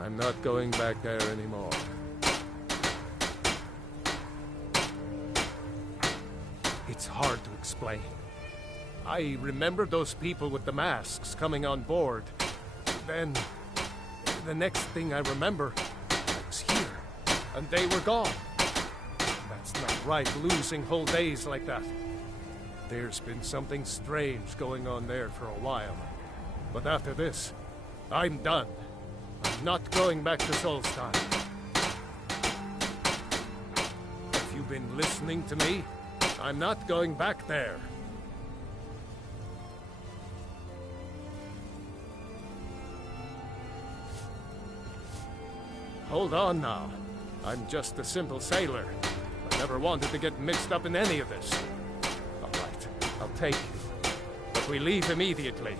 I'm not going back there anymore. It's hard to explain. I remember those people with the masks coming on board. Then, the next thing I remember, I was here, and they were gone. That's not right, losing whole days like that. There's been something strange going on there for a while. But after this, I'm done. I'm not going back to Solstheim. If you've been listening to me, I'm not going back there. Hold on now. I'm just a simple sailor. I never wanted to get mixed up in any of this. All right, I'll take you. But we leave immediately.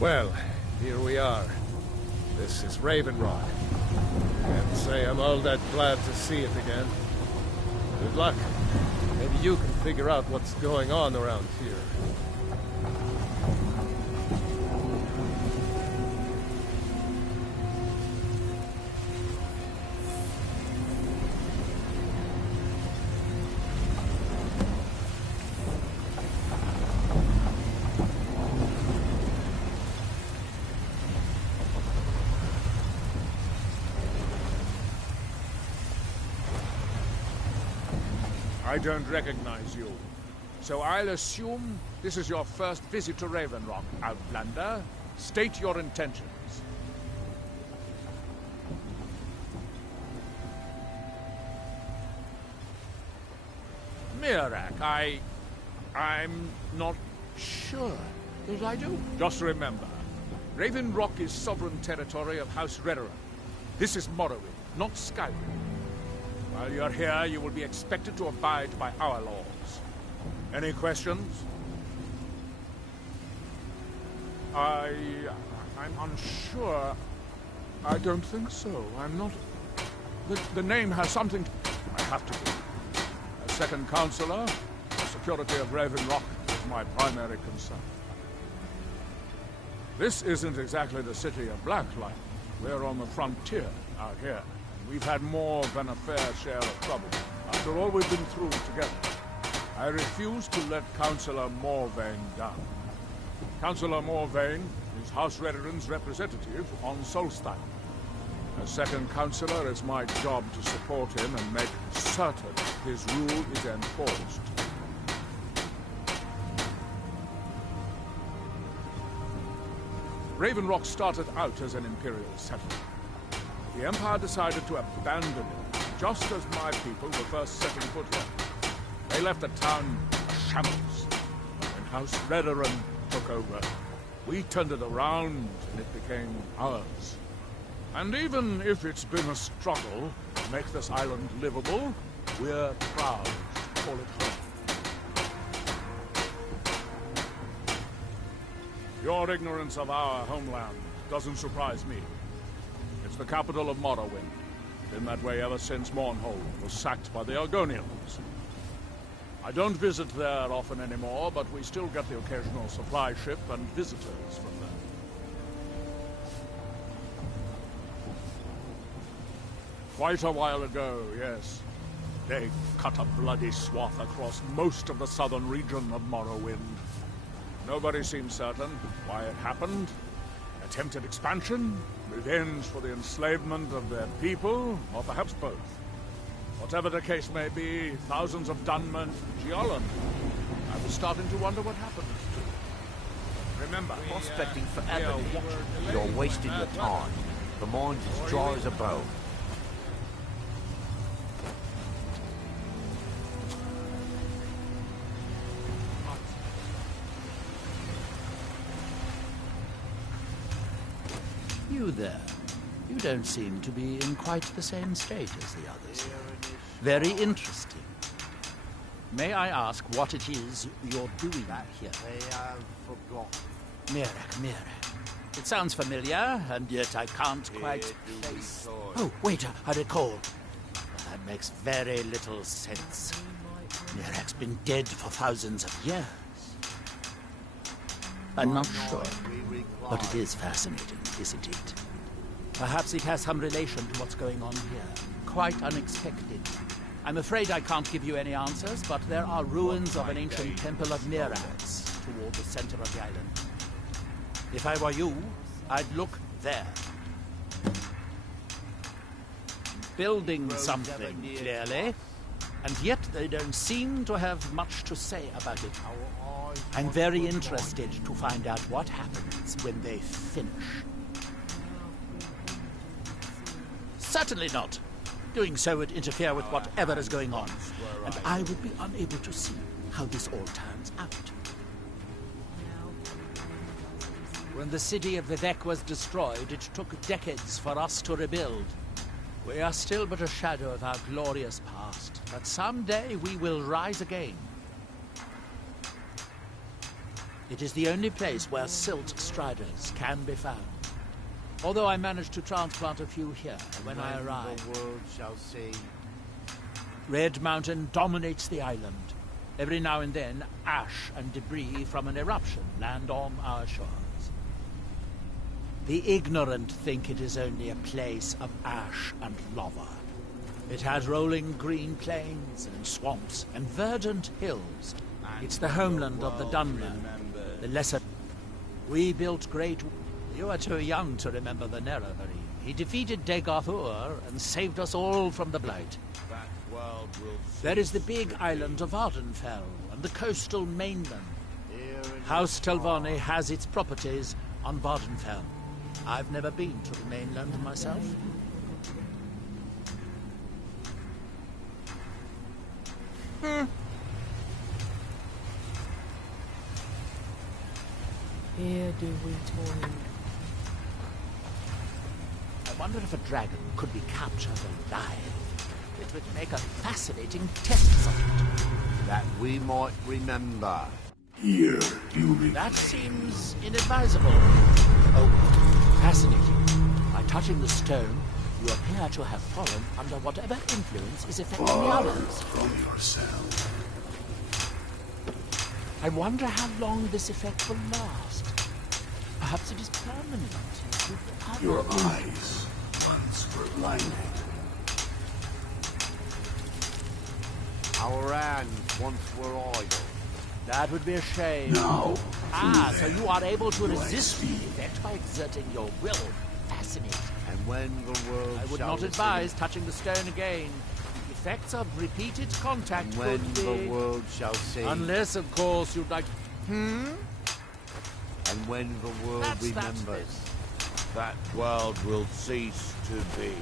Well, here we are. This is Raven Rock. Can't say I'm all that glad to see it again. Good luck. Maybe you can figure out what's going on around here. I don't recognize you. So I'll assume this is your first visit to Raven Rock, Outlander. State your intentions. Miraak, I'm not sure that I do. Just remember, Raven Rock is sovereign territory of House Redoran. This is Morrowind, not Skyrim. While you're here, you will be expected to abide by our laws. Any questions? I'm unsure. I don't think so. I'm not... The name has something... I have to do. As second counselor, the security of Raven Rock is my primary concern. This isn't exactly the city of Blacklight. We're on the frontier out here. We've had more than a fair share of trouble. After all we've been through together, I refuse to let Councillor Morvain down. Councillor Morvain is House Redoran's representative on Solstheim. As second Councillor, it's my job to support him and make certain his rule is enforced. Raven Rock started out as an Imperial settlement. The Empire decided to abandon it, just as my people were first setting foot here. They left the town a shambles. When House Redoran took over, we turned it around and it became ours. And even if it's been a struggle to make this island livable, we're proud to call it home. Your ignorance of our homeland doesn't surprise me. It's the capital of Morrowind. Been that way ever since Mournhold was sacked by the Argonians. I don't visit there often anymore, but we still get the occasional supply ship and visitors from there. Quite a while ago, yes. They cut a bloody swath across most of the southern region of Morrowind. Nobody seems certain why it happened. Attempted expansion? Revenge for the enslavement of their people? Or perhaps both? Whatever the case may be, thousands of Dunmen, Geolan. I was starting to wonder what happened to. Remember, prospecting forever. You're wasting your time. The mine's as dry as a bone. you there? You don't seem to be in quite the same state as the others. Very interesting. May I ask what it is you're doing here? They have forgotten. Miraak. It sounds familiar, and yet I can't quite place... Oh, wait, I recall. That makes very little sense. Miraak's been dead for thousands of years. I'm not sure, but it is fascinating, isn't it? Perhaps it has some relation to what's going on here. Quite unexpected. I'm afraid I can't give you any answers, but there are ruins of an ancient temple of miraaks toward the center of the island. If I were you, I'd look there. Building something, clearly. And yet they don't seem to have much to say about it. I'm very interested to find out what happens when they finish. Certainly not. Doing so would interfere with whatever is going on, and I would be unable to see how this all turns out. When the city of Vivek was destroyed, it took decades for us to rebuild. We are still but a shadow of our glorious past, but someday we will rise again. It is the only place where silt striders can be found. Although I managed to transplant a few here when I arrived. The world shall see. Red Mountain dominates the island. Every now and then, ash and debris from an eruption land on our shores. The ignorant think it is only a place of ash and lava. It has rolling green plains and swamps and verdant hills. It's the homeland of the Dunmer, the lesser... We built great... You are too young to remember the Nerevari. He defeated Degathur and saved us all from the Blight. There is the big island of Ardenfell and the coastal mainland. House Telvanni has its properties on Vardenfell. I've never been to the mainland myself. Here do we toil. I wonder if a dragon could be captured alive. It would make a fascinating test subject. That we might remember. Here you That seems inadvisable. Oh, fascinating. By touching the stone, you appear to have fallen under whatever influence is affecting the far others. from yourself. I wonder how long this effect will last. Perhaps it is permanent. Your eyes once were blinded. Our hands once were idle. That would be a shame. Now, So you are able to resist the effect by exerting your will. Fascinating. And when the world I would shall not advise touching the stone again. The effects of repeated contact And when could be... the world shall see. Unless, of course, you'd like... And when the world That's remembers. this. That world will cease to be.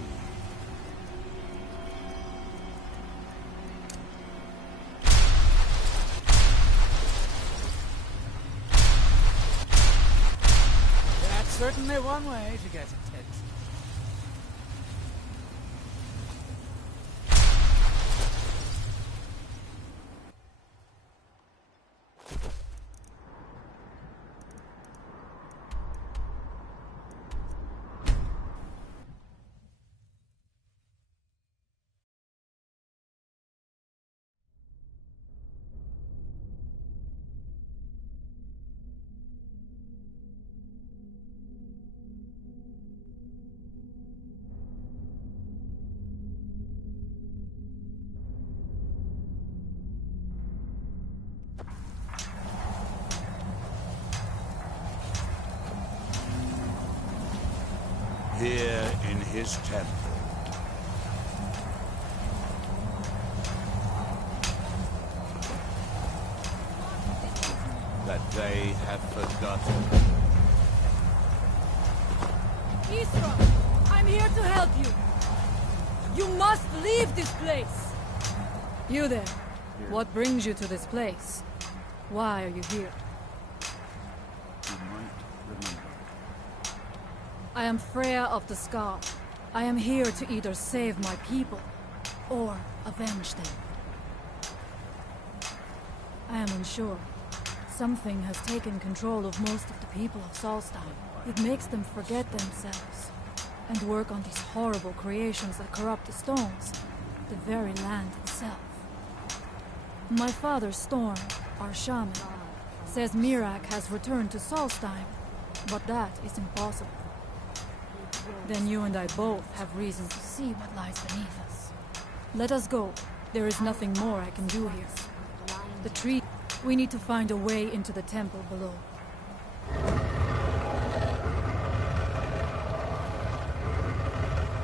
That's certainly one way to get attention. Here in his temple. That they have forgotten. Isra, I'm here to help you. You must leave this place. You there. What brings you to this place? Why are you here? I am Freya of the Scar. I am here to either save my people, or avenge them. I am unsure. Something has taken control of most of the people of Solstheim. It makes them forget themselves, and work on these horrible creations that corrupt the stones, the very land itself. My father, Storm, our shaman, says Miraak has returned to Solstheim, but that is impossible. Then you and I both have reasons to see what lies beneath us. Let us go. There is nothing more I can do here. The tree... We need to find a way into the temple below.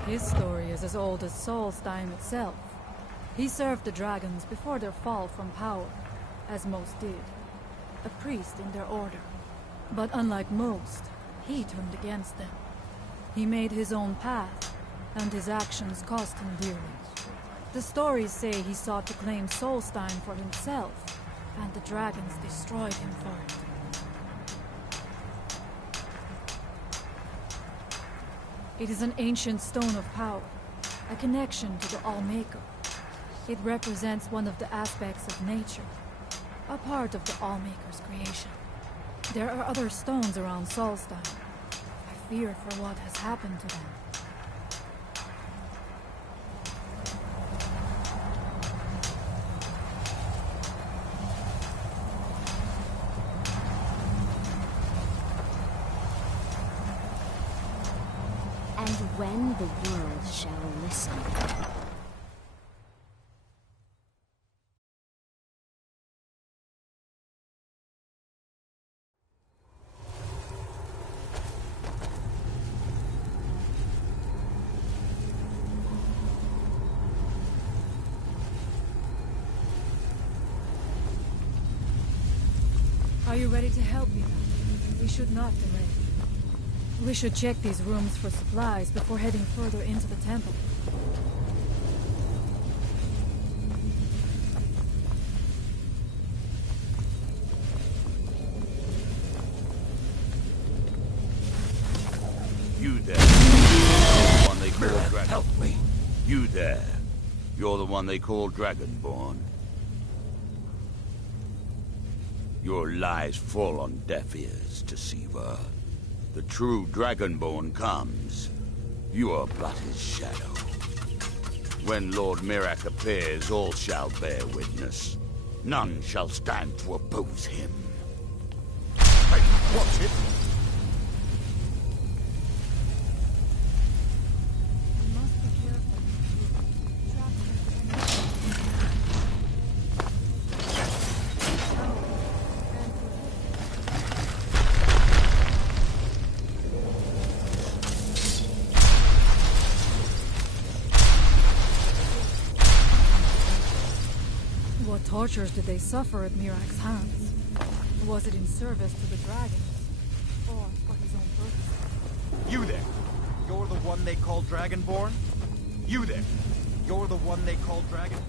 His story is as old as Solstheim itself. He served the dragons before their fall from power, as most did. A priest in their order. But unlike most, he turned against them. He made his own path, and his actions cost him dearly. The stories say he sought to claim Solstheim for himself, and the dragons destroyed him for it. It is an ancient stone of power, a connection to the All-Maker. It represents one of the aspects of nature, a part of the All-Maker's creation. There are other stones around Solstheim. I fear for what has happened to them. And when the world shall listen. Are you ready to help me now? We should not delay. We should check these rooms for supplies before heading further into the temple. You there. You're the one they call Dragon. Help me. You there. You're the one they call Dragonborn. Your lies fall on deaf ears, Deceiver. The true Dragonborn comes. You are but his shadow. When Lord Miraak appears, all shall bear witness. None shall stand to oppose him. Hey, watch it. We must be careful. What tortures did they suffer at Miraak's hands? Was it in service to the dragons, or for his own purpose? You there! You're the one they call Dragonborn? You there! You're the one they call Dragonborn?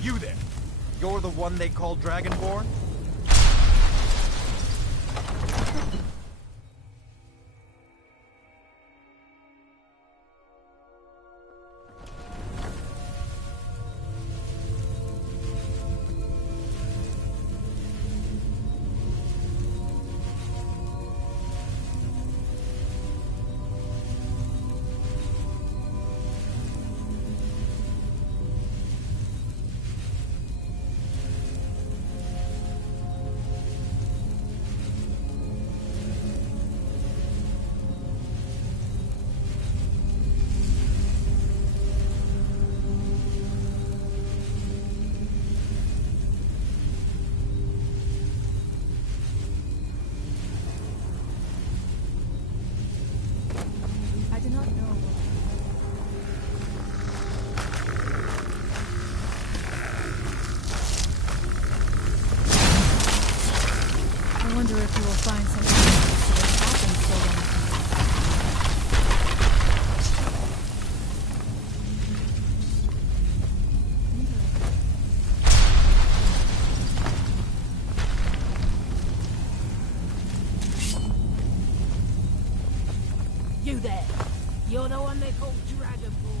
You there! You're the one they call Dragonborn? called Dragonborn.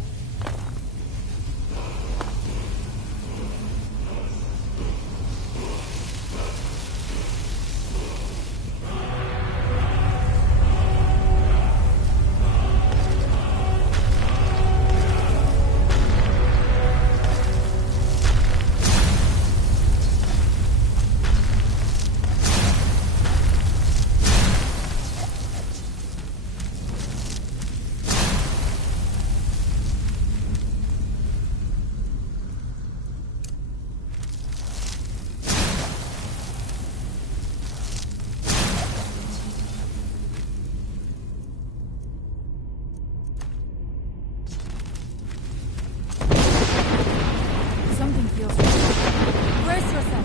Something feels wrong. Brace yourself.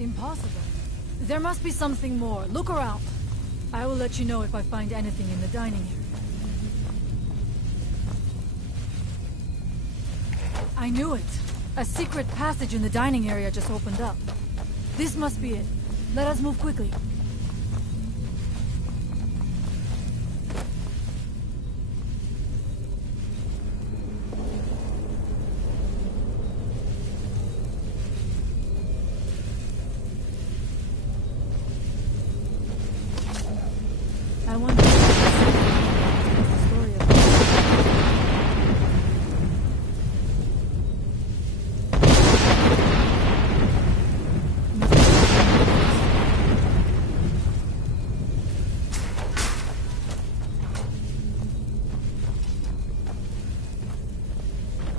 Impossible. There must be something more. Look around. I will let you know if I find anything in the dining area. I knew it. A secret passage in the dining area just opened up. This must be it. Let us move quickly. I wonder if the story of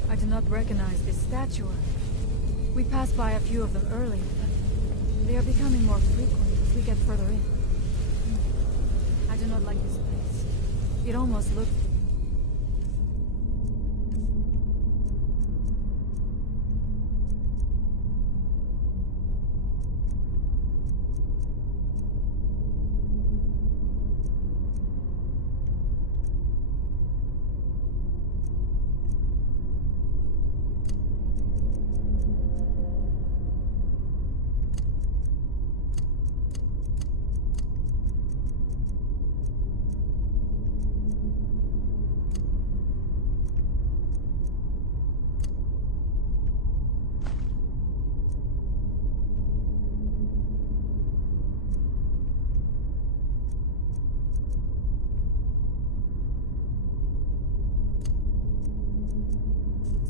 I do not recognize this statue. We passed by a few of them earlier, but they are becoming more frequent as we get further in. I do not like this place. It almost looks...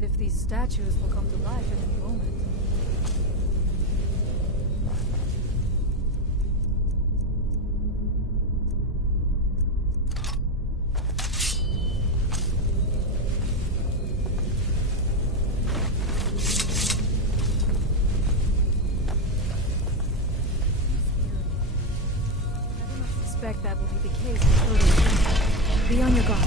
as if these statues will come to life at any moment. I do not suspect that will be the case with further. Be on your guard.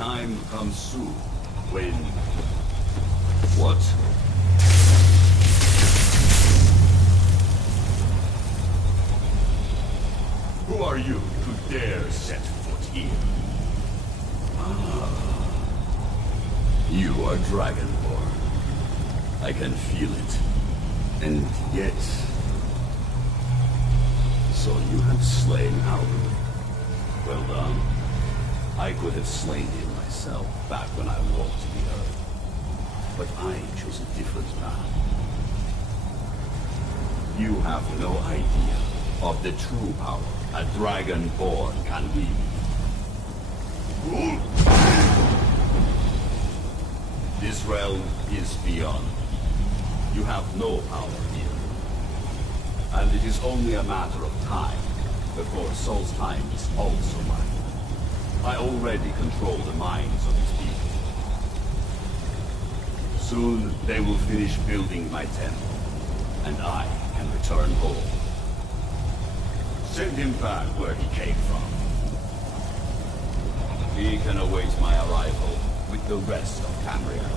time comes soon when... What? Who are you to dare set foot here? You are Dragonborn. I can feel it. And yet... So you have slain Howard. Well done. I could have slain him myself back when I walked the earth. But I chose a different path. You have no idea of the true power a Dragonborn can wield. This realm is beyond. You have no power here. And it is only a matter of time before Solstheim is also mine. I already control the minds of its people. Soon they will finish building my temple, and I can return home. Send him back where he came from. He can await my arrival with the rest of Cambria.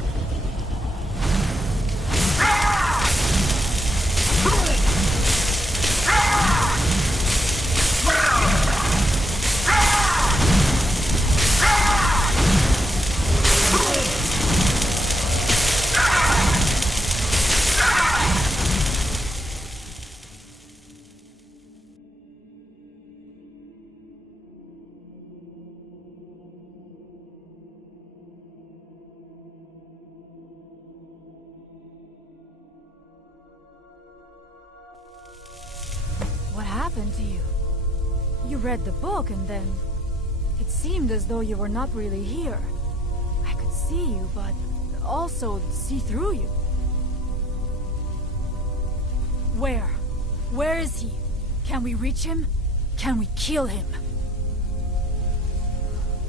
What happened to you? You read the book and then... It seemed as though you were not really here. I could see you, but also see through you. Where? Where is he? Can we reach him? Can we kill him?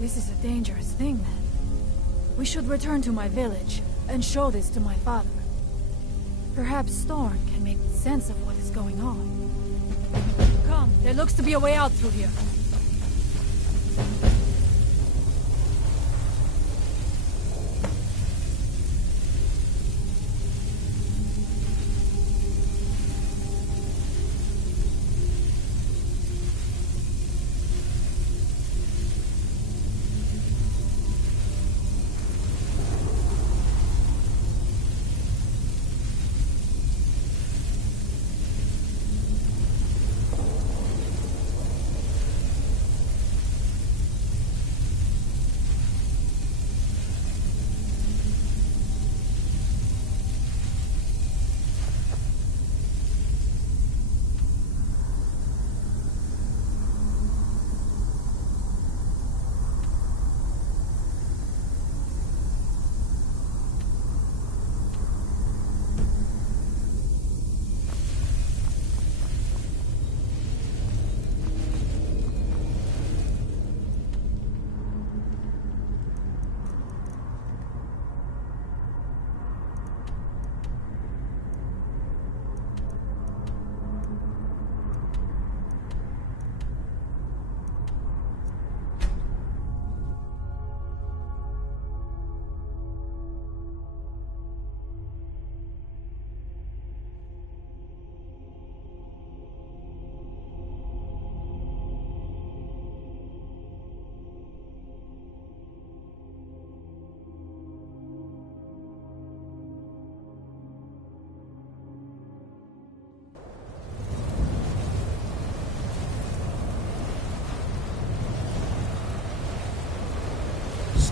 This is a dangerous thing, then. We should return to my village and show this to my father. Perhaps Storm can make sense of what is going on. Come, there looks to be a way out through here.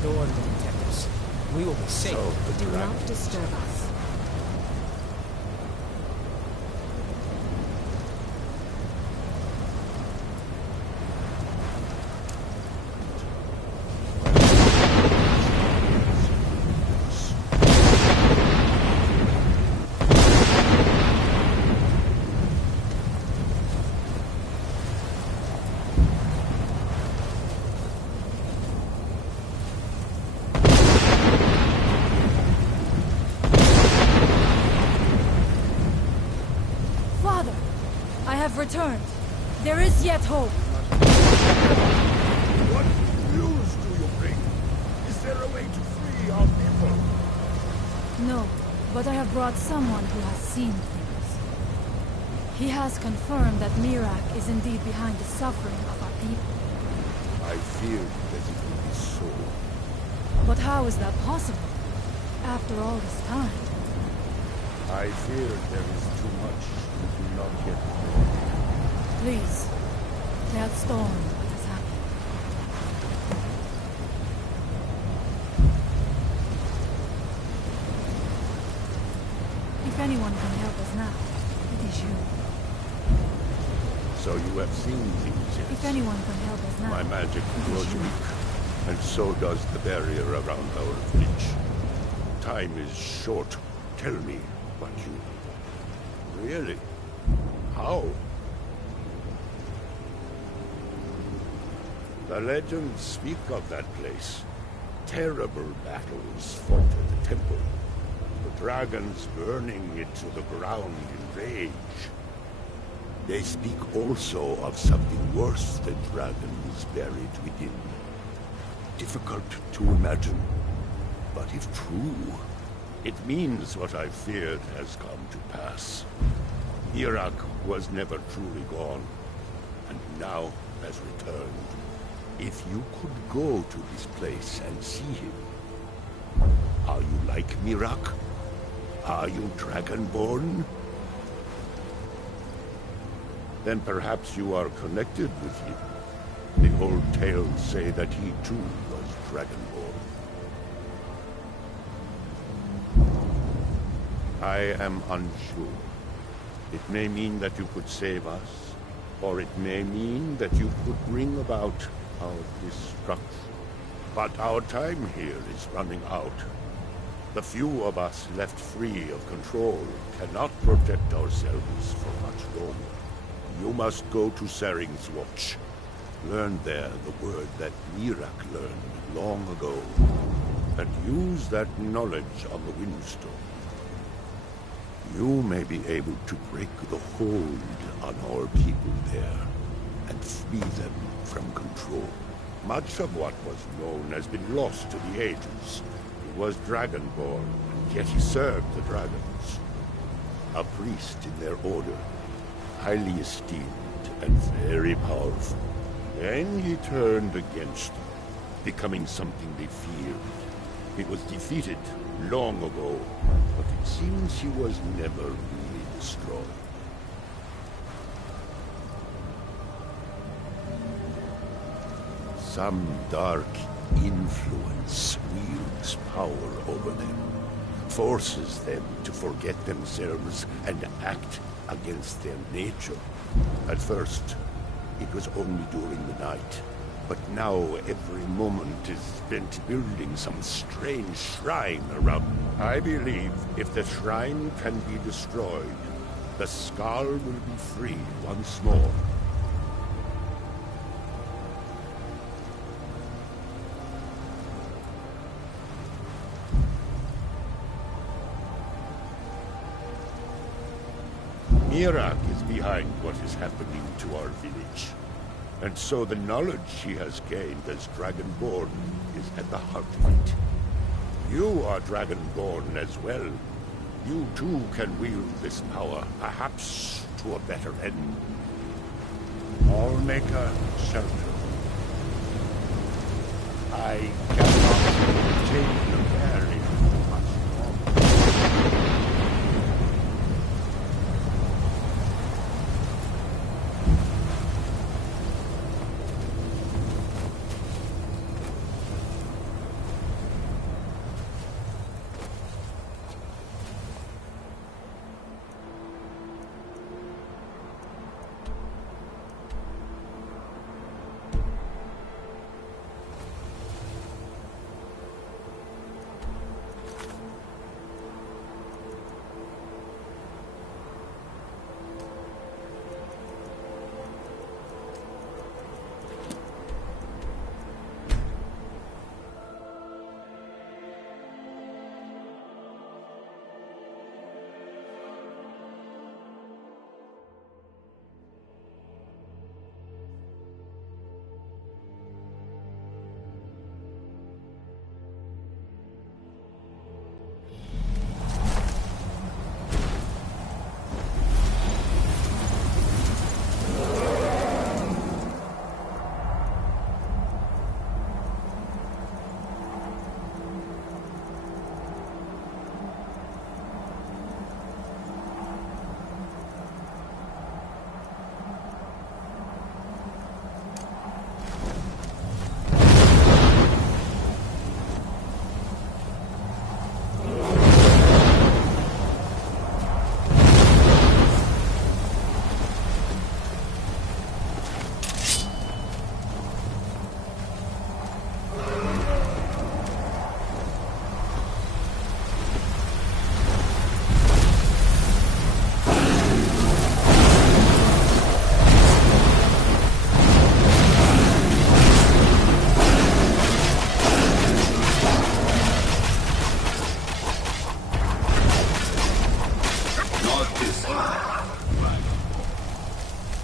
Storm will protect us. We will be safe. Do not disturb us. Returned. There is yet hope. What news do you bring? Is Is there a way to free our people? No, but I have brought someone who has seen things. He has confirmed that Miraak is indeed behind the suffering of our people. I feared that it would be so. But how is that possible? After all this time? I fear there is too much we do not yet know. Please, tell Storm what has happened. If anyone can help us now, it is you. So you have seen things, yes? If anyone can help us now, My magic it is grows you. weak, and so does the barrier around our village. Time is short. Tell me what you... Really? How? The legends speak of that place. Terrible battles fought at the temple. The dragons burning it to the ground in rage. They speak also of something worse than dragons buried within. Difficult to imagine, but if true, it means what I feared has come to pass. Miraak was never truly gone, and now has returned. If you could go to this place and see him, are you like Miraak? Are you Dragonborn? Then perhaps you are connected with him. The old tales say that he too was Dragonborn. I am unsure. It may mean that you could save us, or it may mean that you could bring about our destruction. But our time here is running out. The few of us left free of control cannot protect ourselves for much longer. You must go to Saring's Watch. Learn there the word that Miraak learned long ago, and use that knowledge on the Windstone. You may be able to break the hold on our people there, and free them from control. Much of what was known has been lost to the ages. He was Dragonborn, and yet he served the dragons. A priest in their order, highly esteemed and very powerful. Then he turned against them, becoming something they feared. He was defeated long ago, but it seems he was never really destroyed. Some dark influence wields power over them, forces them to forget themselves and act against their nature. At first, it was only during the night, but now every moment is spent building some strange shrine around. I believe if the shrine can be destroyed, the Skull will be free once more. Miraak is behind what is happening to our village. And so the knowledge he has gained as Dragonborn is at the heart of it. You are Dragonborn as well. You too can wield this power, perhaps to a better end. Allmaker shelter. I cannot take the barrier much longer.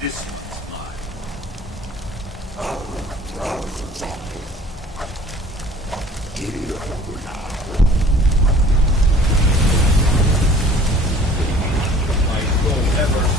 This one's mine. I don't ever...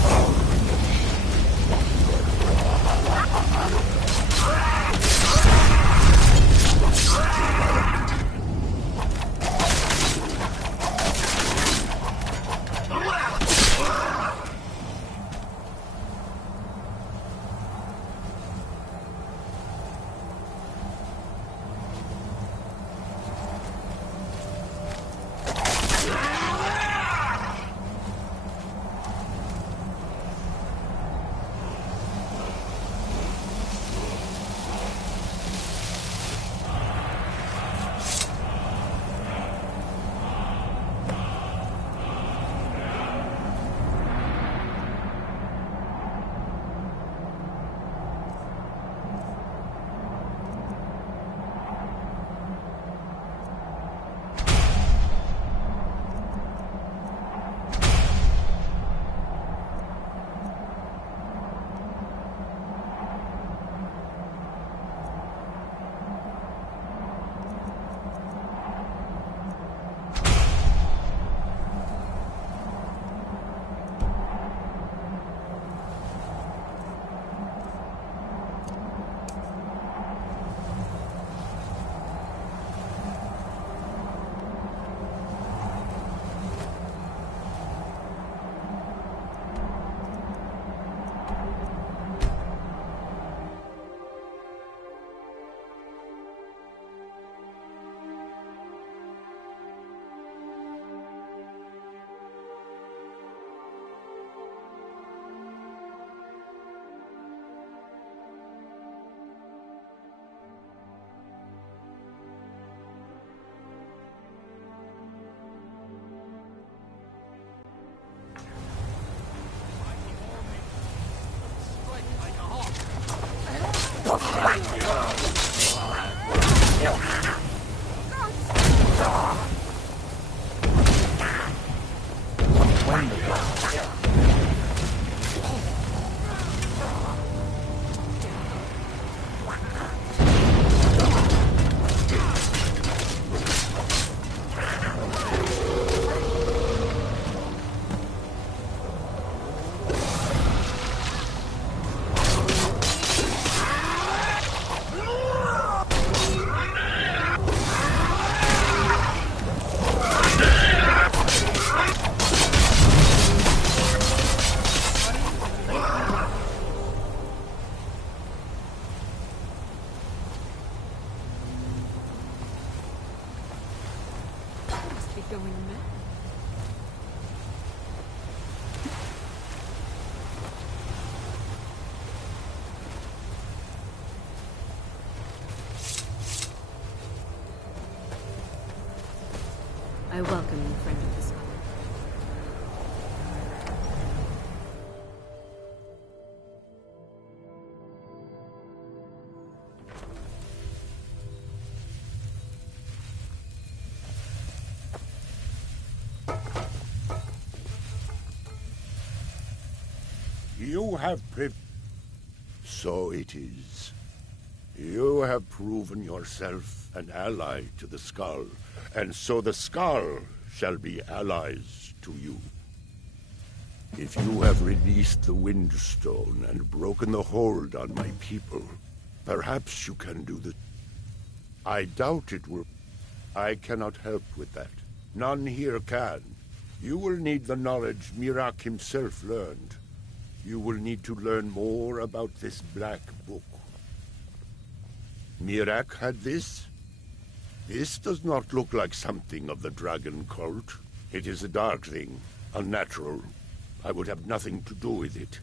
I welcome you, friend of the scholar. You have So it is. You have proven yourself an ally to the Skull, and so the Skull shall be allies to you. If you have released the Windstone and broken the hold on my people, perhaps you can do the... I doubt it will... I cannot help with that. None here can. You will need the knowledge Miraak himself learned. You will need to learn more about this black book. Miraak had this? This does not look like something of the dragon cult. It is a dark thing, unnatural. I would have nothing to do with it.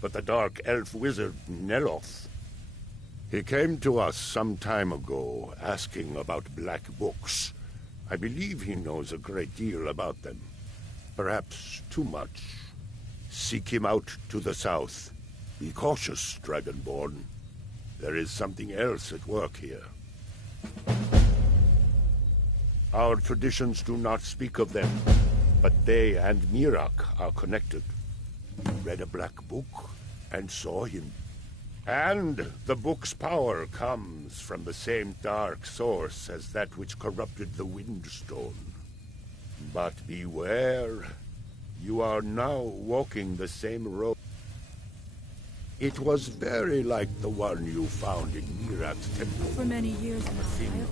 But the dark elf wizard, Neloth, he came to us some time ago, asking about black books. I believe he knows a great deal about them. Perhaps too much. Seek him out to the south. Be cautious, Dragonborn. There is something else at work here. Our traditions do not speak of them, but they and Miraak are connected. You read a black book? and saw him. And the book's power comes from the same dark source as that which corrupted the Windstone. But beware, you are now walking the same road. It was very like the one you found in Miraak's temple. For many years now, I have...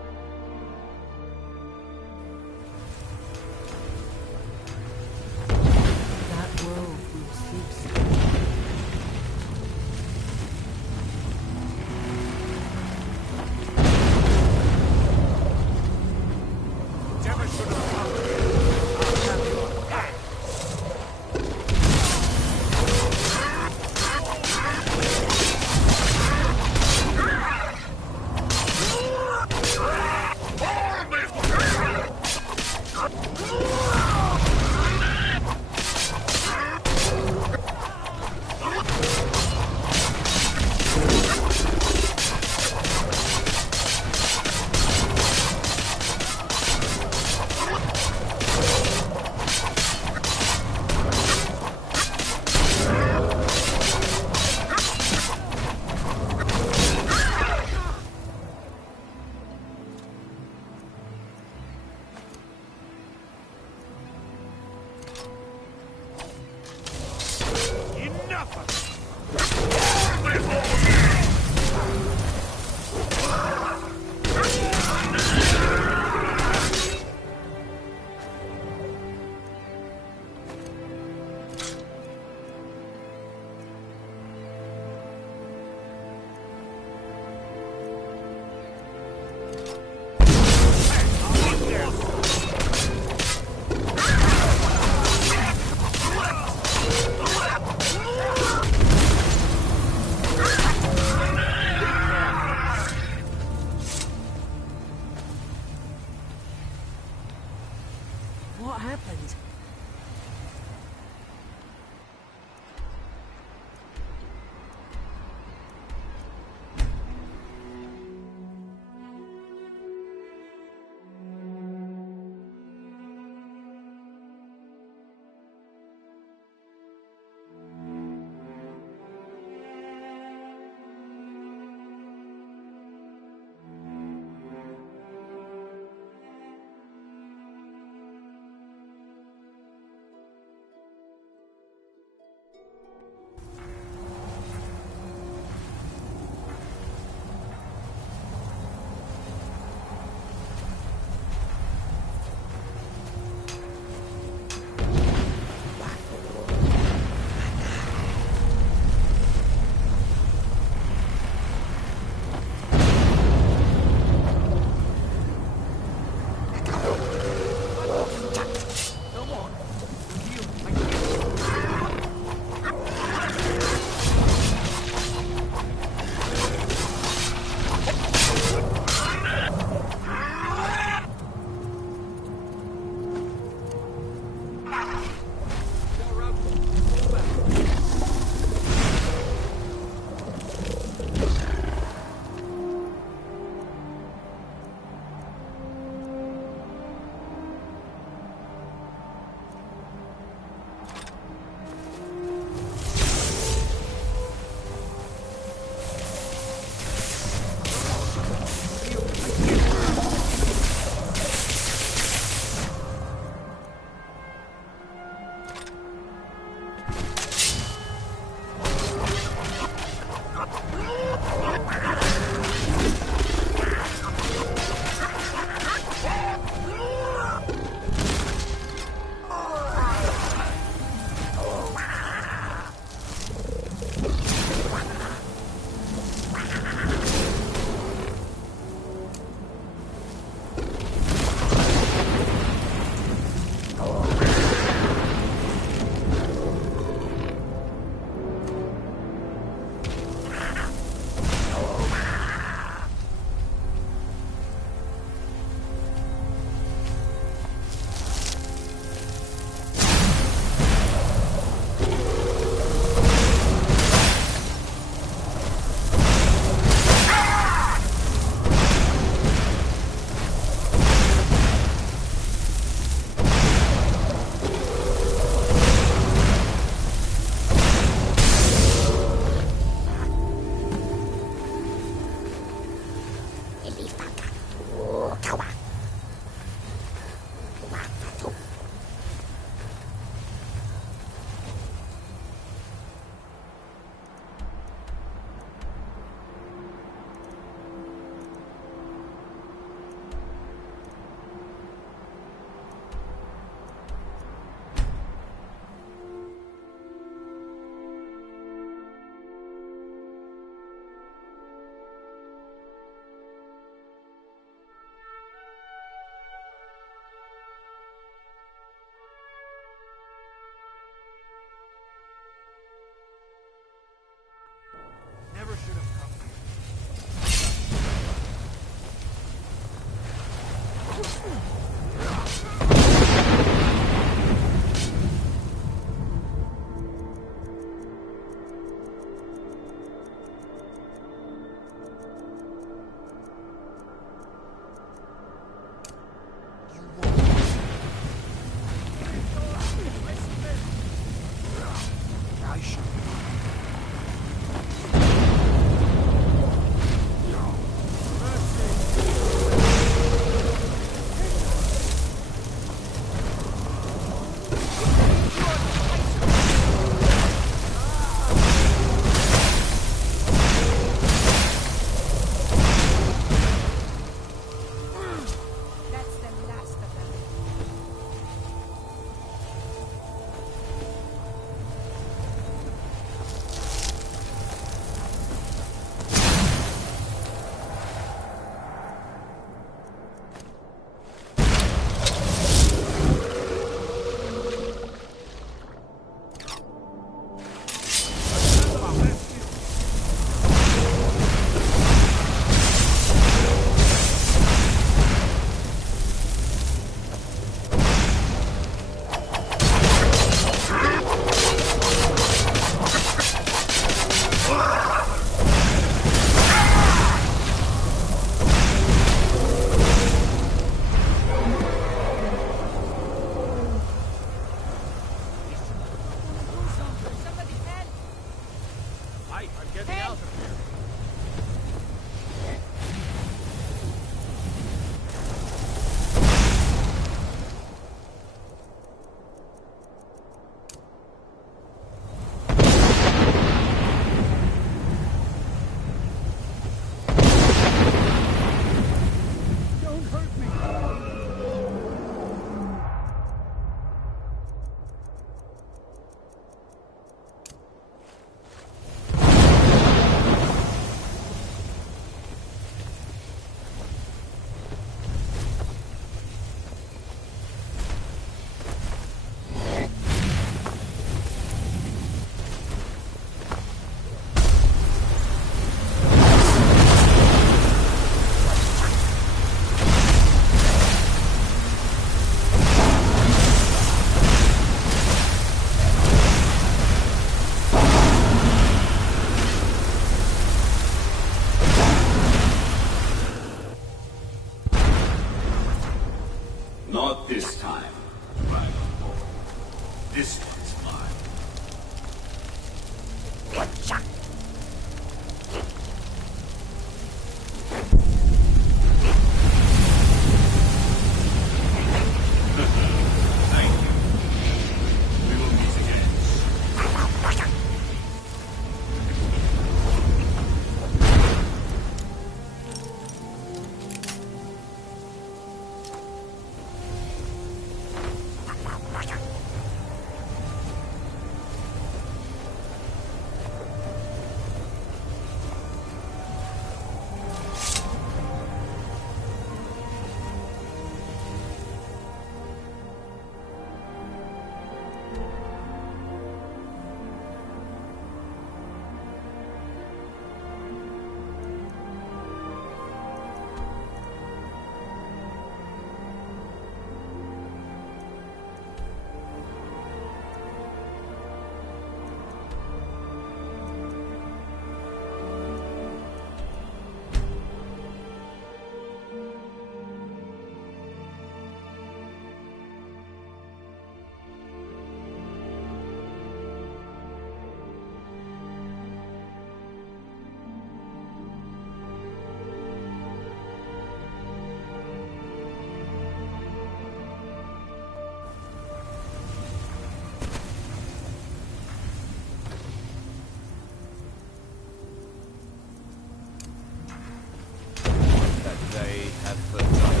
They have forgotten.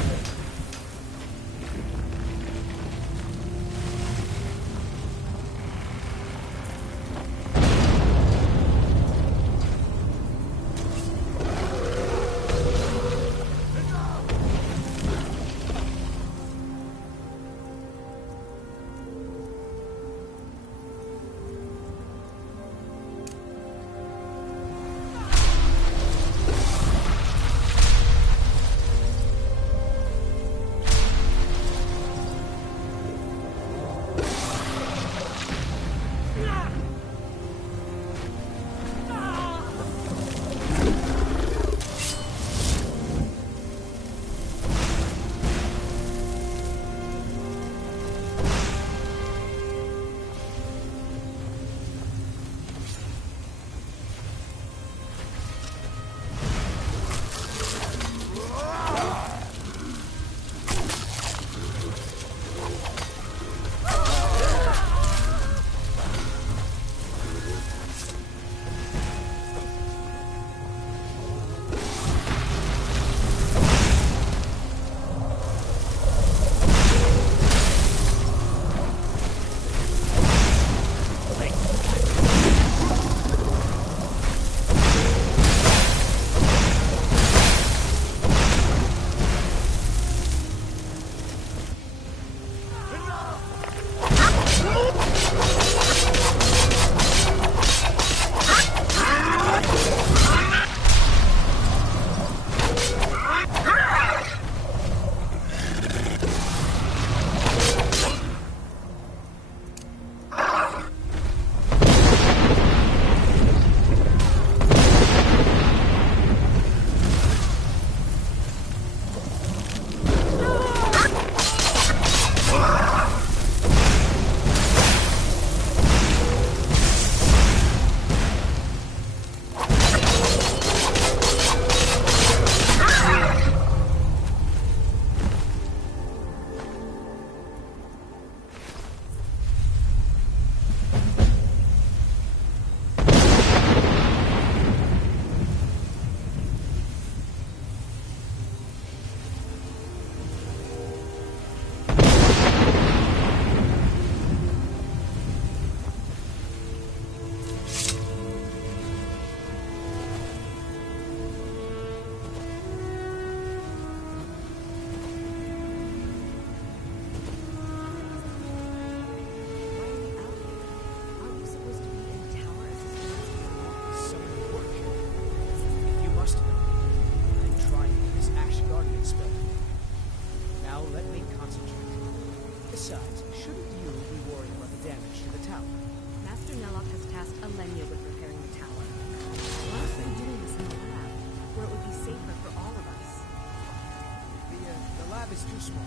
Is too small.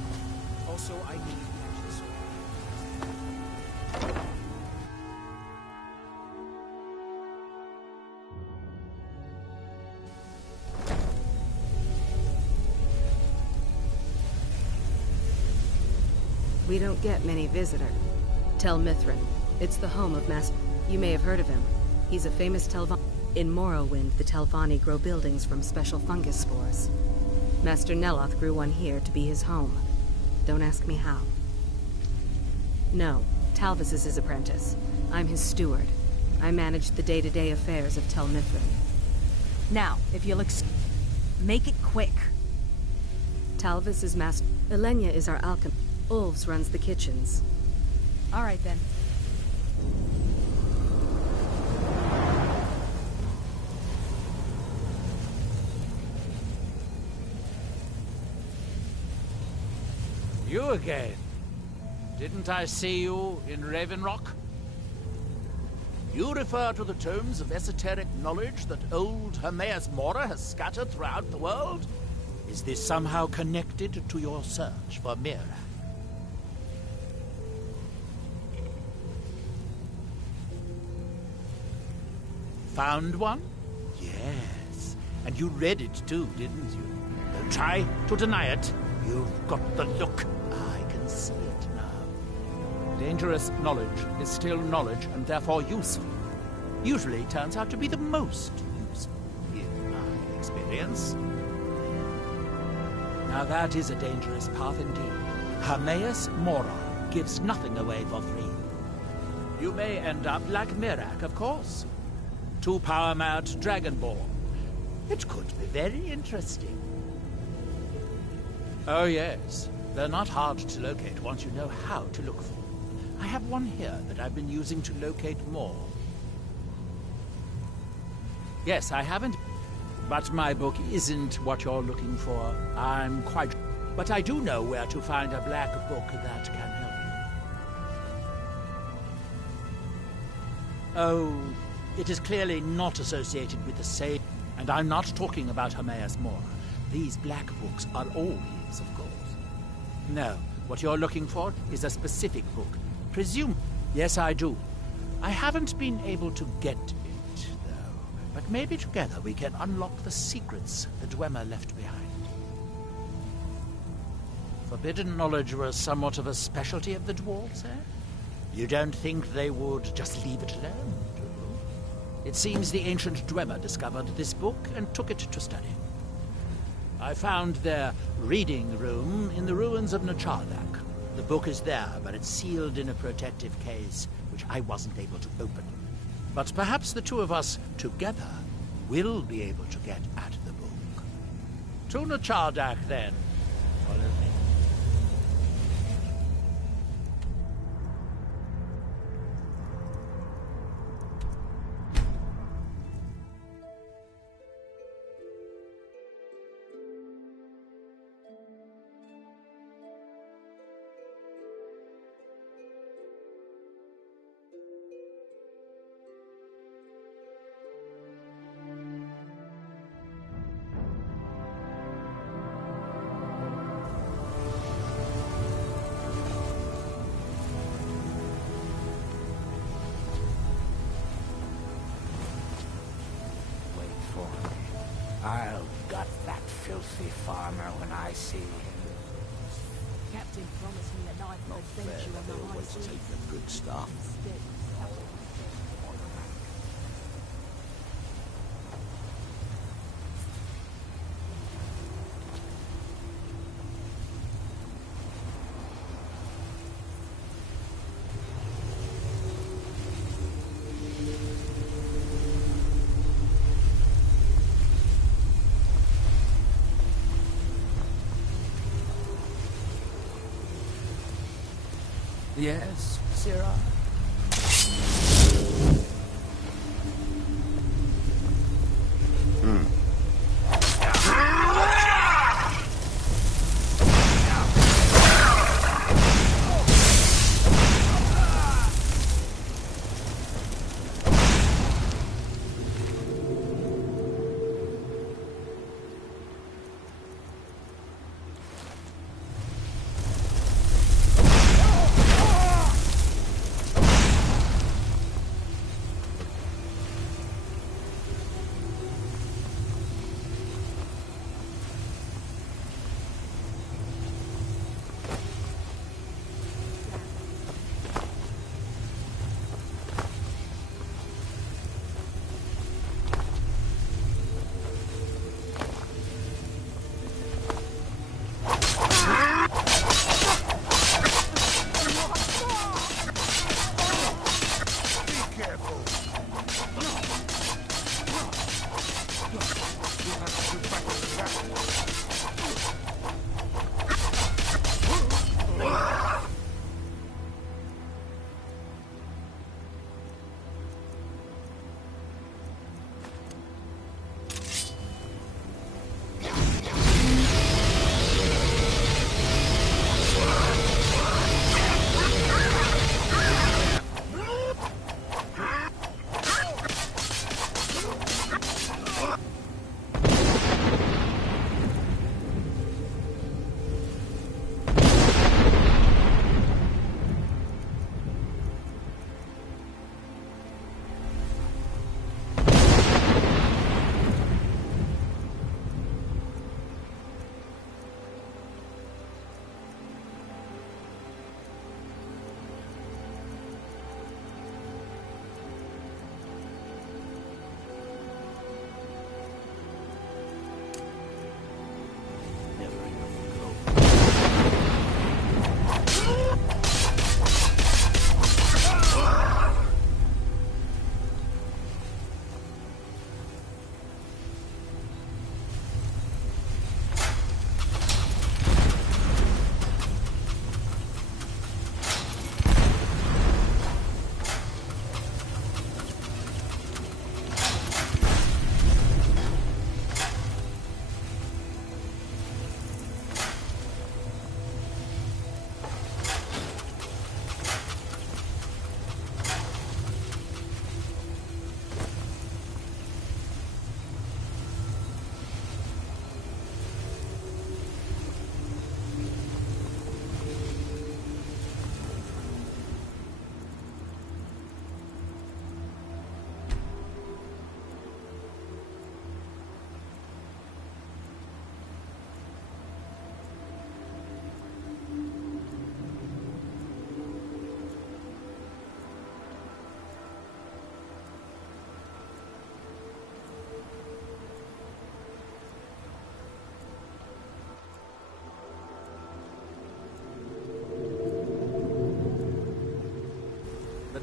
Also, I need matches. We don't get many visitors. Tel Mithrin. It's the home of Master. You may have heard of him. He's a famous Telvanni. In Morrowind, the Telvanni grow buildings from special fungus spores. Master Neloth grew one here to be his home. Don't ask me how. No, Talvis is his apprentice. I'm his steward. I manage the day-to-day affairs of Tel Mithrin. Now, if you'll make it quick. Talvis is master. Elenia is our alchemist. Ulves runs the kitchens. All right, then. You again? Didn't I see you in Raven Rock? You refer to the tomes of esoteric knowledge that old Hermaeus Mora has scattered throughout the world? Is this somehow connected to your search for miraak? Found one? Yes. And you read it too, didn't you? Don't try to deny it. You've got the look. I can see it now. Dangerous knowledge is still knowledge and therefore useful. Usually turns out to be the most useful, in my experience. Now that is a dangerous path indeed. Hermaeus Mora gives nothing away for free. You may end up like Miraak, of course. Too power-mad Dragonborn. It could be very interesting. Oh yes, they're not hard to locate once you know how to look for them. I have one here that I've been using to locate more. Yes, I haven't... But my book isn't what you're looking for. I'm quite... But I do know where to find a black book that can help you. Oh, it is clearly not associated with the same... And I'm not talking about Hermaeus Mora. These black books are all his, of course. No, what you're looking for is a specific book. Presume... Yes, I do. I haven't been able to get it, though. But maybe together we can unlock the secrets the Dwemer left behind. Forbidden knowledge was somewhat of a specialty of the dwarves, eh? You don't think they would just leave it alone, do you? It seems the ancient Dwemer discovered this book and took it to study. I found their reading room in the ruins of Nachardak. The book is there, but it's sealed in a protective case, which I wasn't able to open. But perhaps the two of us, together, will be able to get at the book. To Nachardak, then. Follow me. I'll gut that filthy farmer when I see him. Captain promised me a night of adventure on the high seas. Take the good stuff. Instead, Yes, Sarah?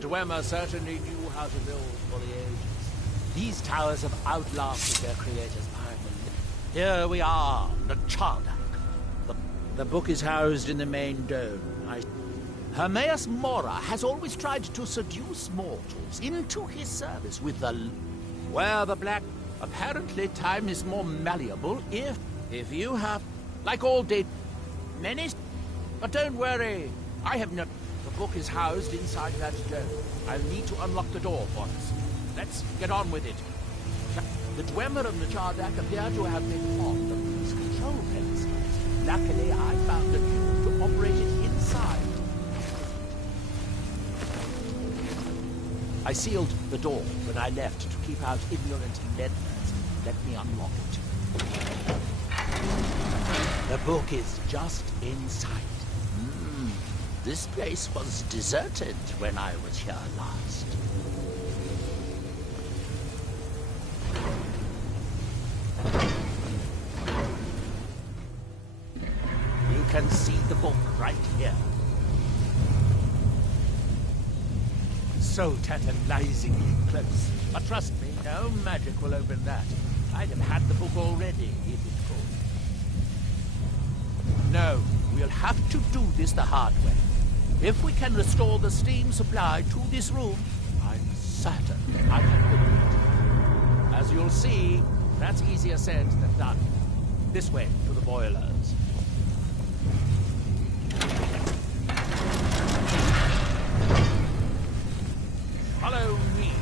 Dwemer certainly knew how to build for the ages. These towers have outlasted their creators by a millennium. Here we are, the Chardak. The book is housed in the main dome. Hermaeus Mora has always tried to seduce mortals into his service with the... Where the black... Apparently time is more malleable if you have... Like all day... Many... But don't worry, I have no... The book is housed inside that dome. I'll need to unlock the door for us. Let's get on with it. The Dwemer and the Chardak appear to have been fond of these control periscopes. Luckily, I found a cube to operate it inside. I sealed the door when I left to keep out ignorant meddlers. Let me unlock it. The book is just inside. This place was deserted when I was here last. You can see the book right here. So tantalizingly close. But trust me, no magic will open that. I'd have had the book already if it could. No, we'll have to do this the hard way. If we can restore the steam supply to this room, I'm certain I can complete it. As you'll see, that's easier said than done. This way to the boilers. Follow me.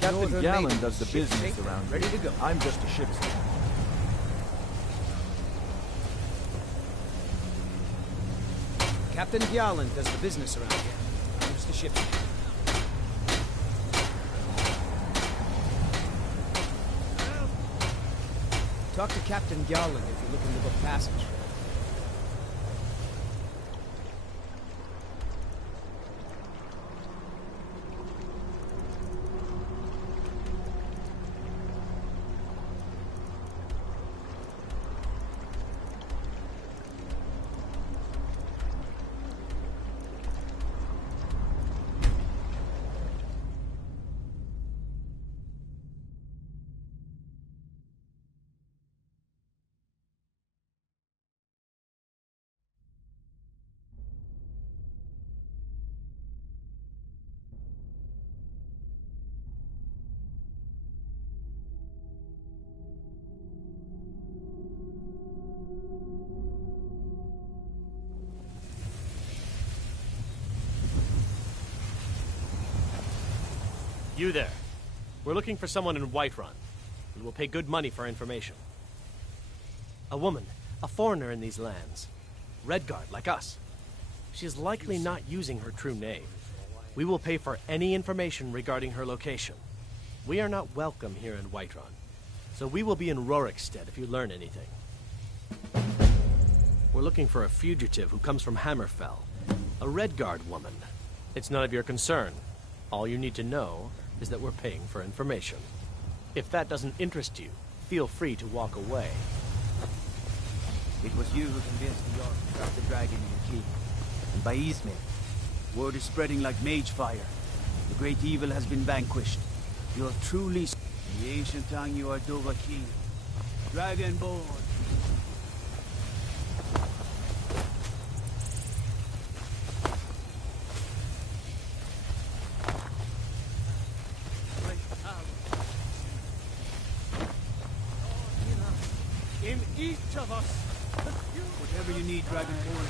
Captain Gallon does the business around here. Ready to go. I'm just a ship's man. Captain Gallon does the business around here. I'm just a ship's man. Talk to Captain Gallon if you're looking to book passage. You there. We're looking for someone in Whiterun. We will pay good money for information. A woman, a foreigner in these lands. Redguard, like us. She is likely not using her true name. We will pay for any information regarding her location. We are not welcome here in Whiterun, so we will be in Rorikstead if you learn anything. We're looking for a fugitive who comes from Hammerfell. A Redguard woman. It's none of your concern. All you need to know is that we're paying for information. If that doesn't interest you, feel free to walk away. It was you who convinced the York to trap the dragon in the key. And by Eastmid, word is spreading like mage fire. The great evil has been vanquished. You are truly... In the ancient tongue, you are Dovahkiin, Dragonborn. In each of us. Whatever you need, Dragonborn.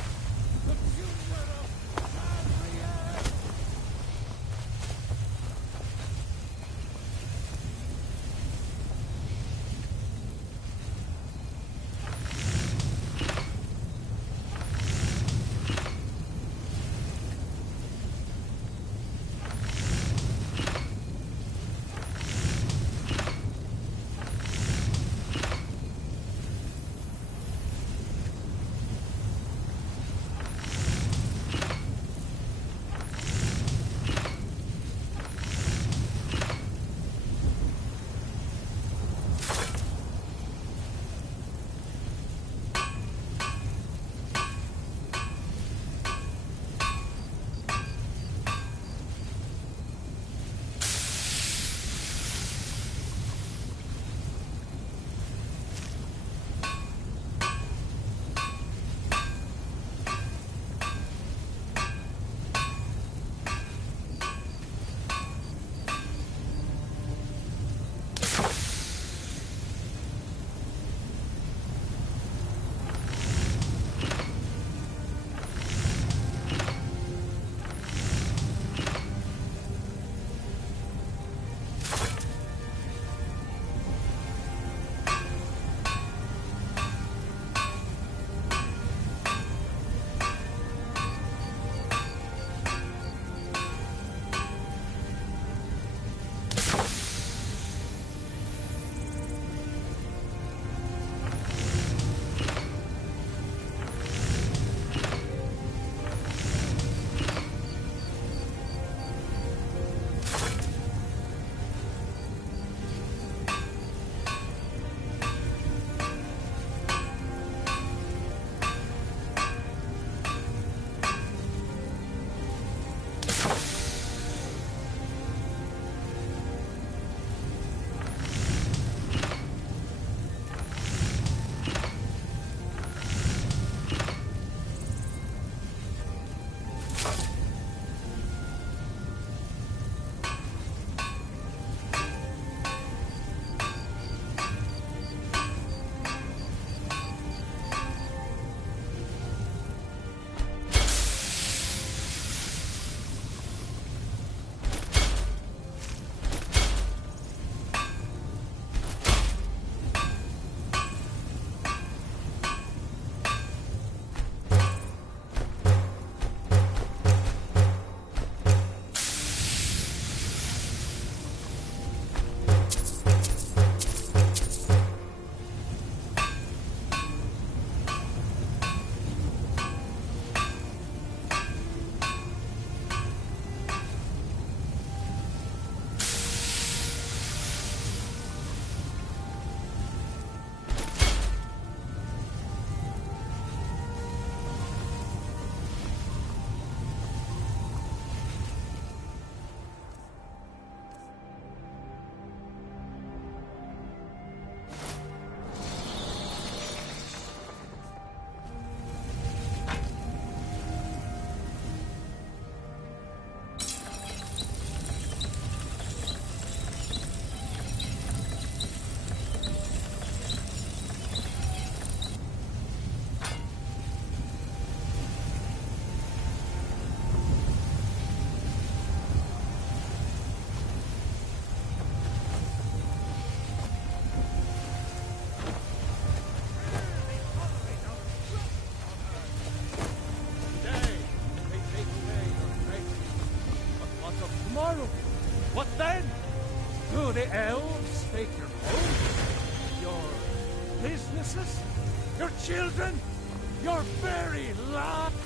What then? Do the elves take your home? Your businesses? Your children? Your very life?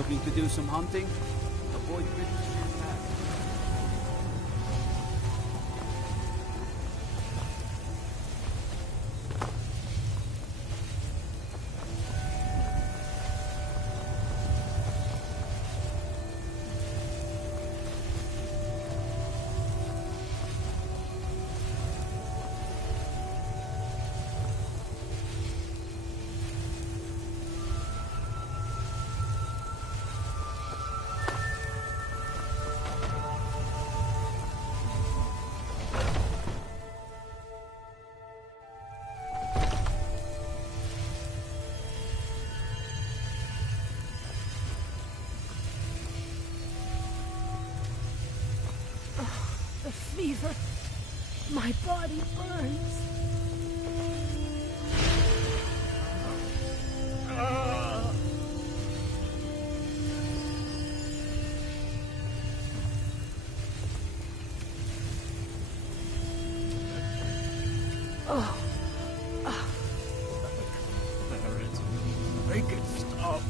Looking to do some hunting? Avoid visitors in your path. The fever. My body burns. Oh. Make it stop.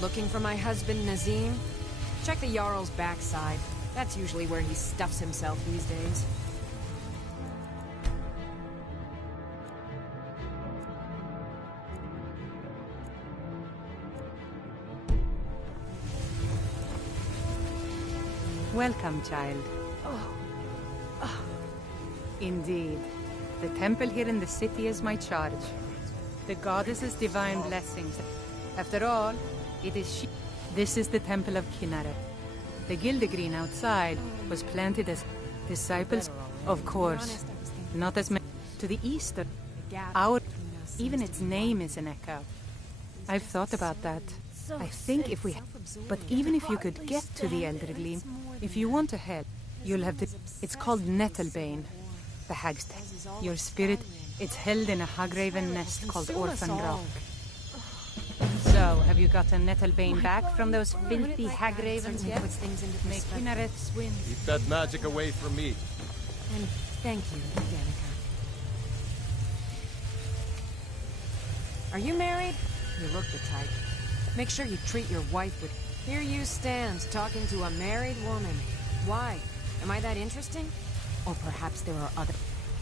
Looking for my husband, Nazim? Check the Jarl's backside. That's usually where he stuffs himself these days. Welcome, child. Indeed. The temple here in the city is my charge. The goddess's divine blessings. After all, it is she. This is the temple of Kinneret. The Gildegreen outside was planted as disciples, of course. Not as many. To the east, our... Even its name is an echo. I've thought about that. I think if we... But even if you could get to the Eldergleam, if you want to help, you'll have to... It's called Nettlebane. The hag's tale. Your spirit, it's held in a Hagraven nest called Orphan Rock. So, have you gotten Nettlebane back from those filthy Hagravens yet? Make Kinneret swim. Keep that magic away from me. And thank you, Danica. Are you married? You look the type. Make sure you treat your wife with... Here you stand, talking to a married woman. Why? Am I that interesting? Or perhaps there are other...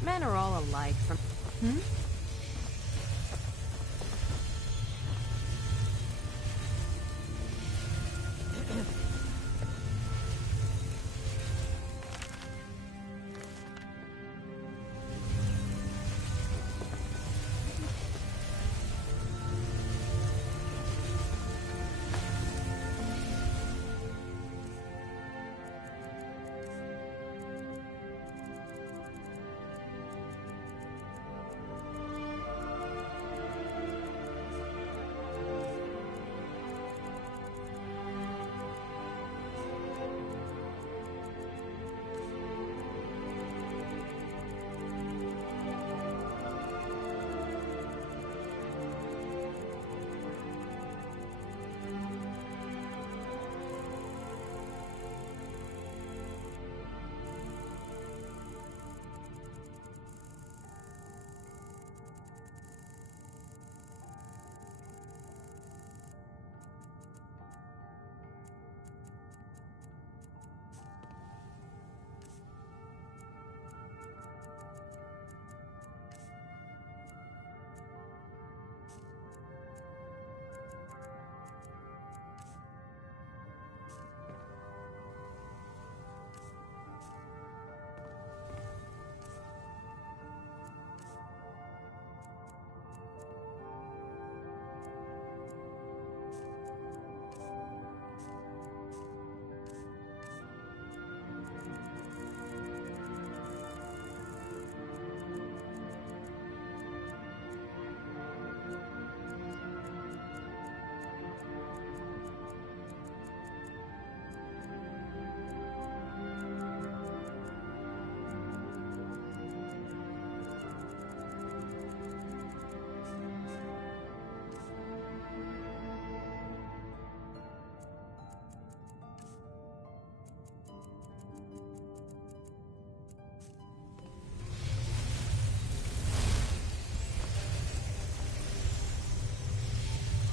Men are all alike from... Hmm?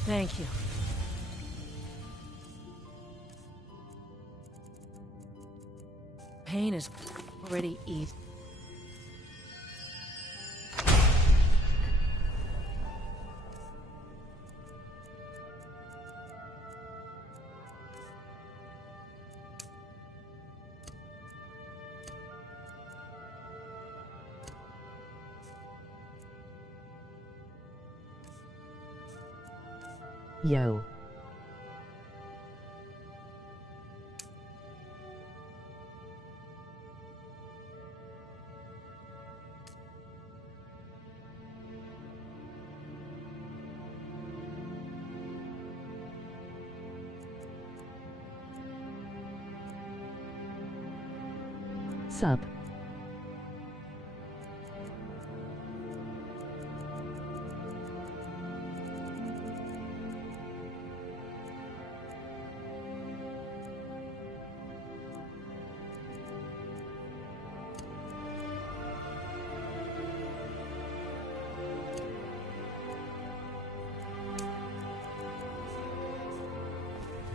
Thank you. Pain is already eased. Yo. Sup.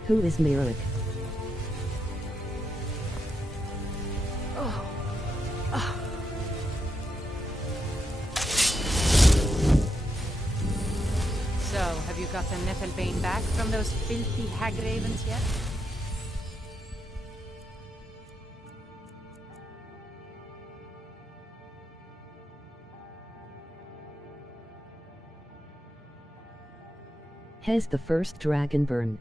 Who is Miraak? So, have you got the Niflbane back from those filthy hag ravens yet? Has the first Dragonborn.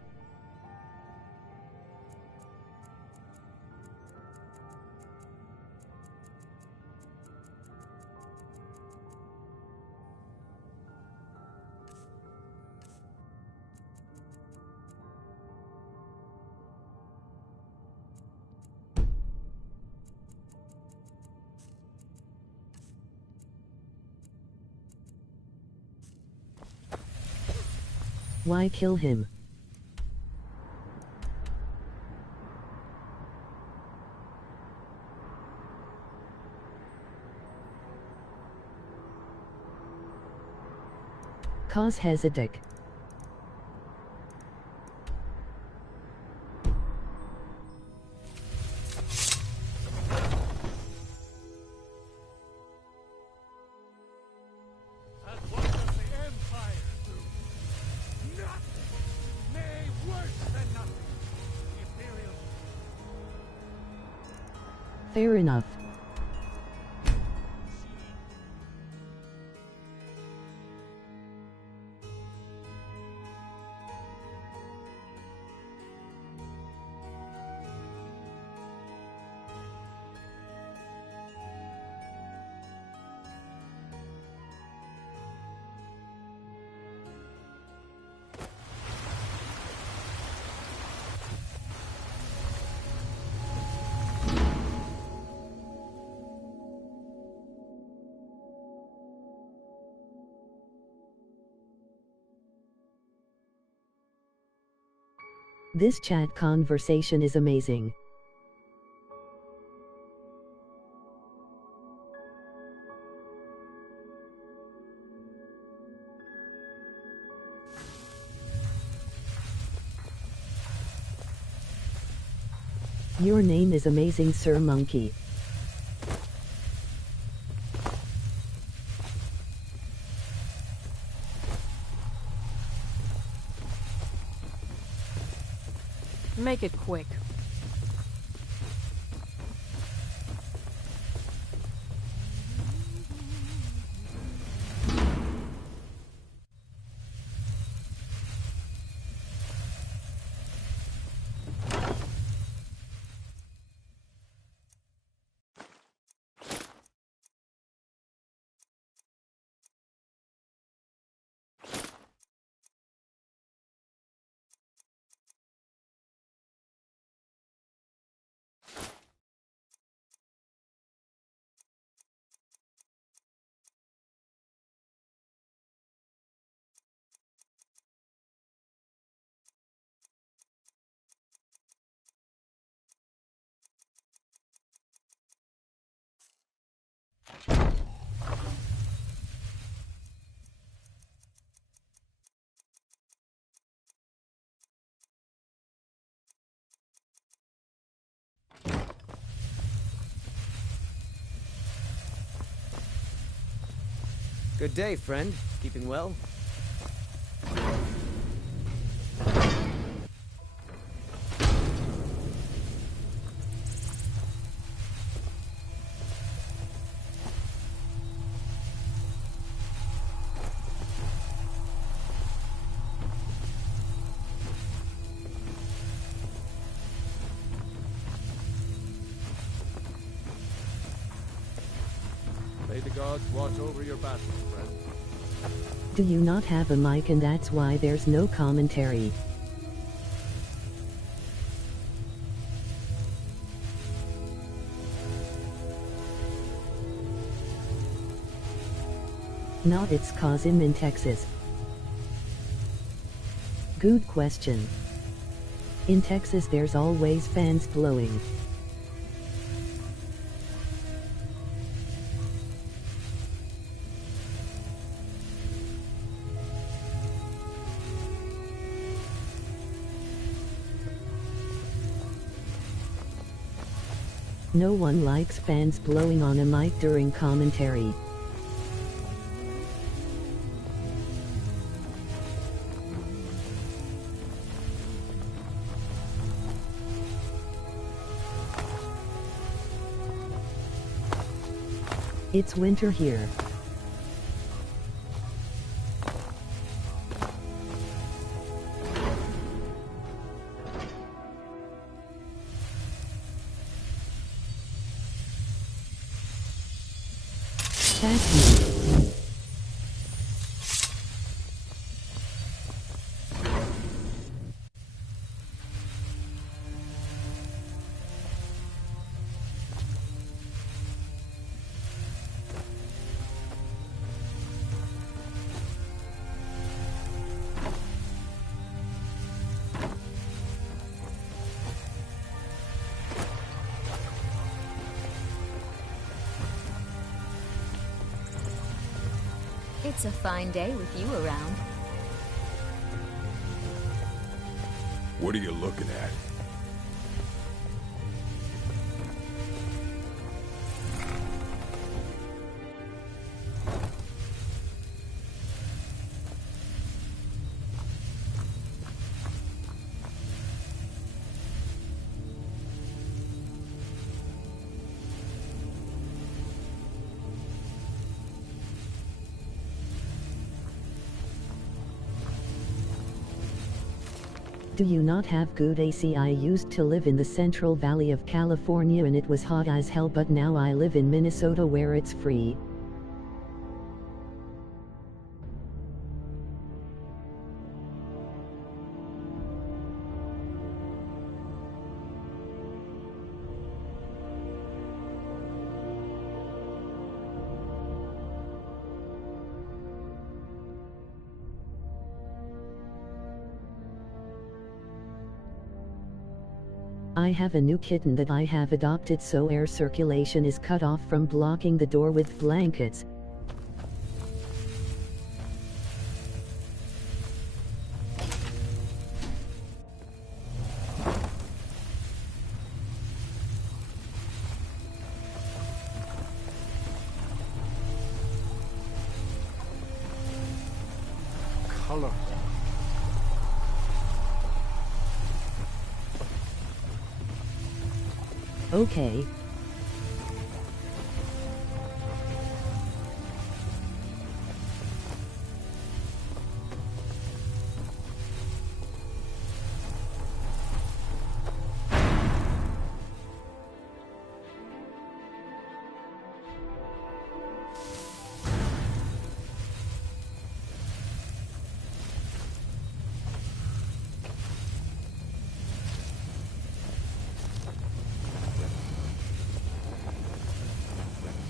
Why kill him? Cause has a dick. Fair enough. This chat conversation is amazing. Your name is amazing, Sir Monkey. Make it quick. Good day, friend. Keeping well? May the gods watch over your battle, friend. Do you not have a mic and that's why there's no commentary? Not it's cause I'm in Texas. Good question. In Texas there's always fans blowing. No one likes fans blowing on a mic during commentary. It's winter here. It's a fine day with you around. What are you looking at? Do you not have good AC? I used to live in the Central Valley of California and it was hot as hell, but now I live in Minnesota where it's free. I have a new kitten that I have adopted, so air circulation is cut off from blocking the door with blankets. Color. Okay.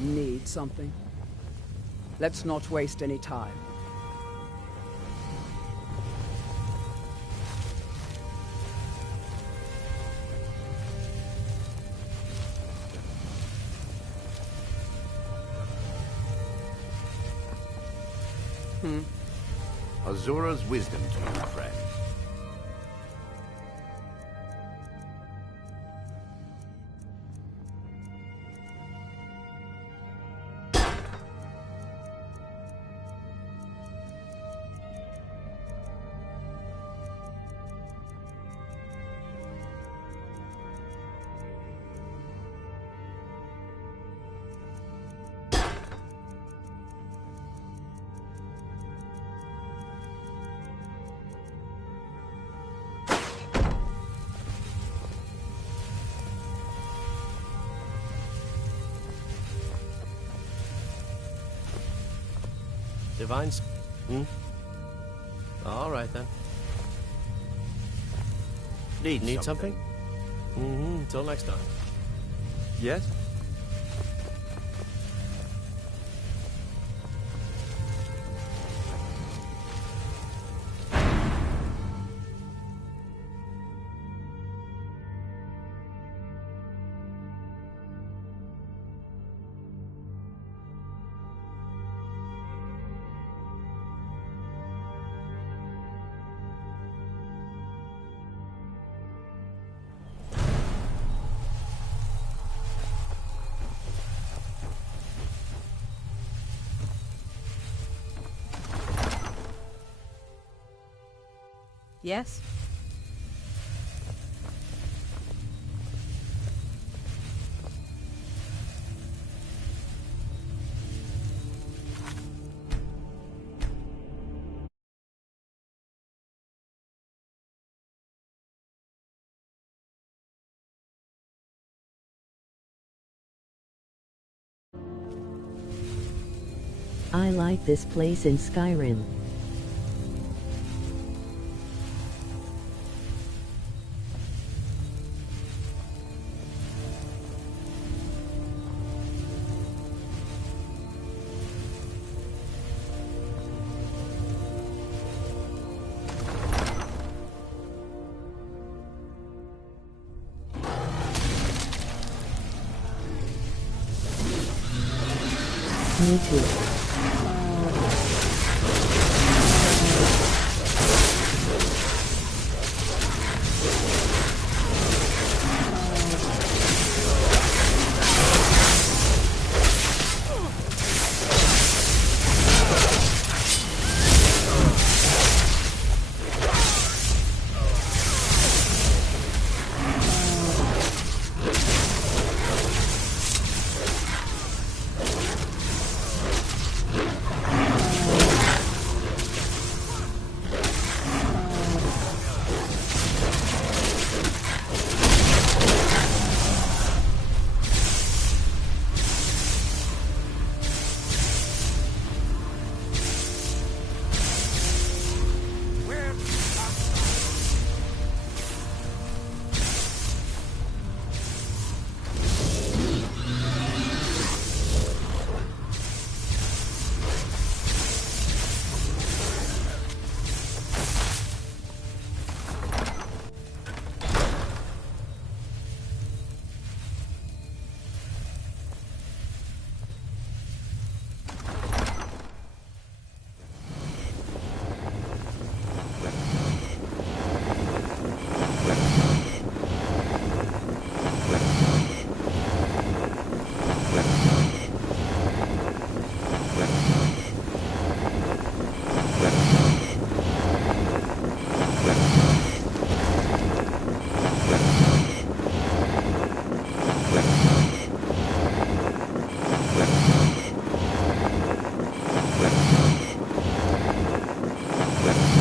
Need something? Let's not waste any time. Azura's wisdom to you, friend. Divine... Alright then. Need something? Until next time. Yes? Yes? I like this place in Skyrim. Me too. you